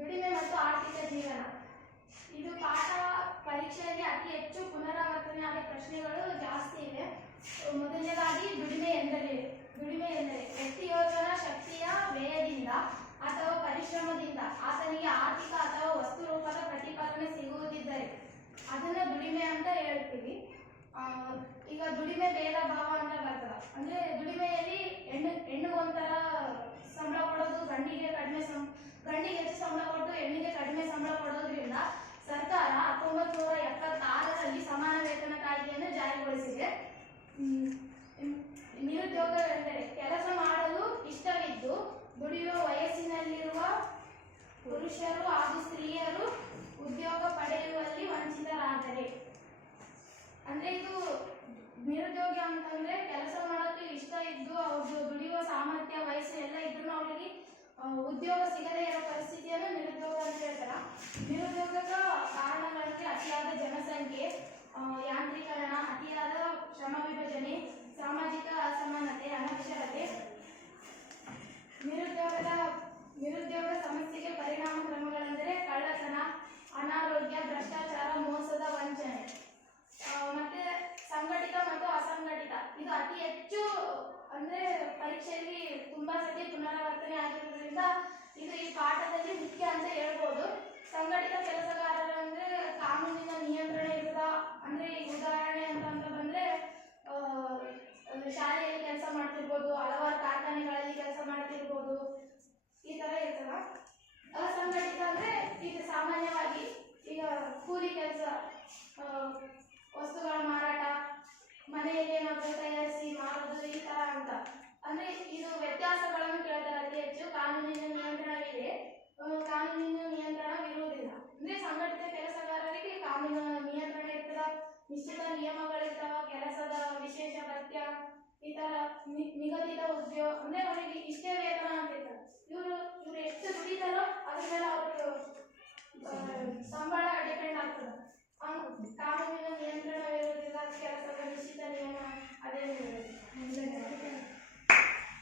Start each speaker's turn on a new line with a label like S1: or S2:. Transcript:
S1: ದುಡಿಮೆ ಮತ್ತು ಆರ್ಥಿಕ ಜೀವನ. ಇದು ಪಾಠ ಪರೀಕ್ಷೆಯಲ್ಲಿ ಅತಿ ಹೆಚ್ಚು ಪುನರಾವರ್ತನೆ ಆದ ಪ್ರಶ್ನೆಗಳು ಜಾಸ್ತಿ ಇದೆ ಮೊದಲನೇದಾಗಿ ದುಡಿಮೆ ಎಂದರೆ ದುಡಿಮೆ ಎಂದರೆ ವ್ಯಕ್ತಿಯೋರ್ವನ ಶಕ್ತಿಯ ವ್ಯಯದಿಂದ ಅಥವಾ ಪರಿಶ್ರಮದಿಂದ ಆತನಿಗೆ ಆರ್ಥಿಕ ಅಥವಾ ವಸ್ತು ರೂಪದ ಪ್ರತಿಫಲನೆ ಸಿಗುವುದಿದ್ದರೆ, ಅದನ್ನ ದುಡಿಮೆ ಅಂತ ಹೇಳ್ತೀವಿ. ಈಗ ಜಾರಿಗೊಳಿಸಿದೆ ಹ್ಮ್, ಹ್ಮ್, ನಿರುದ್ಯೋಗ ಎಂದರೆ ಕೆಲಸ ಮಾಡಲು ಇಷ್ಟವಿದ್ದು ದುಡಿಯುವ ವಯಸ್ಸಿನಲ್ಲಿರುವ ಪುರುಷರು ಹಾಗೂ ಸ್ತ್ರೀಯರು ಉದ್ಯೋಗ ಪಡೆಯುವಲ್ಲಿ ವಂಚಿತರಾದರೆ. ಅಂದ್ರೆ ಇದು ನಿರುದ್ಯೋಗ ಅಂತಂದ್ರೆ ಕೆಲಸ ಮಾಡೋಕೆ ಇಷ್ಟ ಇದ್ದು ಅವ್ರದ್ದು ದುಡಿಯುವ ಸಾಮರ್ಥ್ಯ ವಯಸ್ಸು ಎಲ್ಲ ಇದ್ರೂ ಅವರಿಗೆ ಉದ್ಯೋಗ ಸಿಗದೇ ಇರೋ ಪರಿಸ್ಥಿತಿಯನ್ನು ನಿರುದ್ಯೋಗ ಅಂತ ಹೇಳ್ತಾರ. ನಿರುದ್ಯೋಗದ ಕಾರಣಗಳಂದ್ರೆ ಶ್ರಮ ವಿಭಜನೆ ಸಾಮಾಜಿಕ ಅಸಮಾನತೆ, ಅನಕ್ಷರತೆ, ನಿರುದ್ಯೋಗದ, ನಿರುದ್ಯೋಗ ಸಮಸ್ಯೆಗೆ ಪರಿಣಾಮ ಕ್ರಮಗಳೆಂದರೆ ಕಳ್ಳತನ, ಅನಾರೋಗ್ಯ, ಭ್ರಷ್ಟಾಚಾರ, ಮೋಸದ ವಂಚನೆ. ಮತ್ತೆ ಸಂಘಟಿತ ಮತ್ತು ಅಸಂಘಟಿತ. ಇದು ಅತಿ ಹೆಚ್ಚು, ಅಂದ್ರೆ ಪರೀಕ್ಷೆಯಲ್ಲಿ ತುಂಬಾ ಸತಿ ಪುನರಾವರ್ತನೆ ಆಗಿರೋದ್ರಿಂದ ಇದು ಈ ಪಾಠದಲ್ಲಿ ಮುಖ್ಯ ಅಂತ ಹೇಳ್ಬೋದು. ಮನೆಯಲ್ಲಿ ಮದ್ದು ತಯಾರಿಸಿ ಮಾಡುವುದು ಈ ತರ ಅಂತ. ಅಂದ್ರೆ ಇದು ವ್ಯತ್ಯಾಸಗಳನ್ನು ಕೇಳ್ತಾರೆ. ಅತಿ ಹೆಚ್ಚು ಕಾನೂನಿನ ನಿಯಂತ್ರಣವಿದೆ. ಕಾನೂನಿನ ನಿಯಂತ್ರಣವಿರುವುದಿಲ್ಲ. ಅಂದ್ರೆ ಸಂಘಟಿತ ಕೆಲಸಗಾರರಿಗೆ ಕಾನೂನು ನಿಯಂತ್ರಣ ಇರ್ತದ, ನಿಶ್ಚಿತ ನಿಯಮಗಳಿರ್ತಾವ, ಕೆಲಸದ ವಿಶೇಷ ಭತ್ಯ ಈ ತರ ನಿಗದಿತ ಉದ್ಯೋಗ ಅಂದ್ರೆ ಅವರಿಗೆ ಇಷ್ಟೇ ವೇತನ ಅಂತಿರ್ತಾರೆ ಇವರು ಇವರು ಎಷ್ಟು ದುಡಿತಾರೋ ಅದ್ರ ಮೇಲೆ ಅವರು ಸಂಬಳ ಡಿಪೆಂಡ್ ಆಗ್ತದೆ. ಕಾನೂನು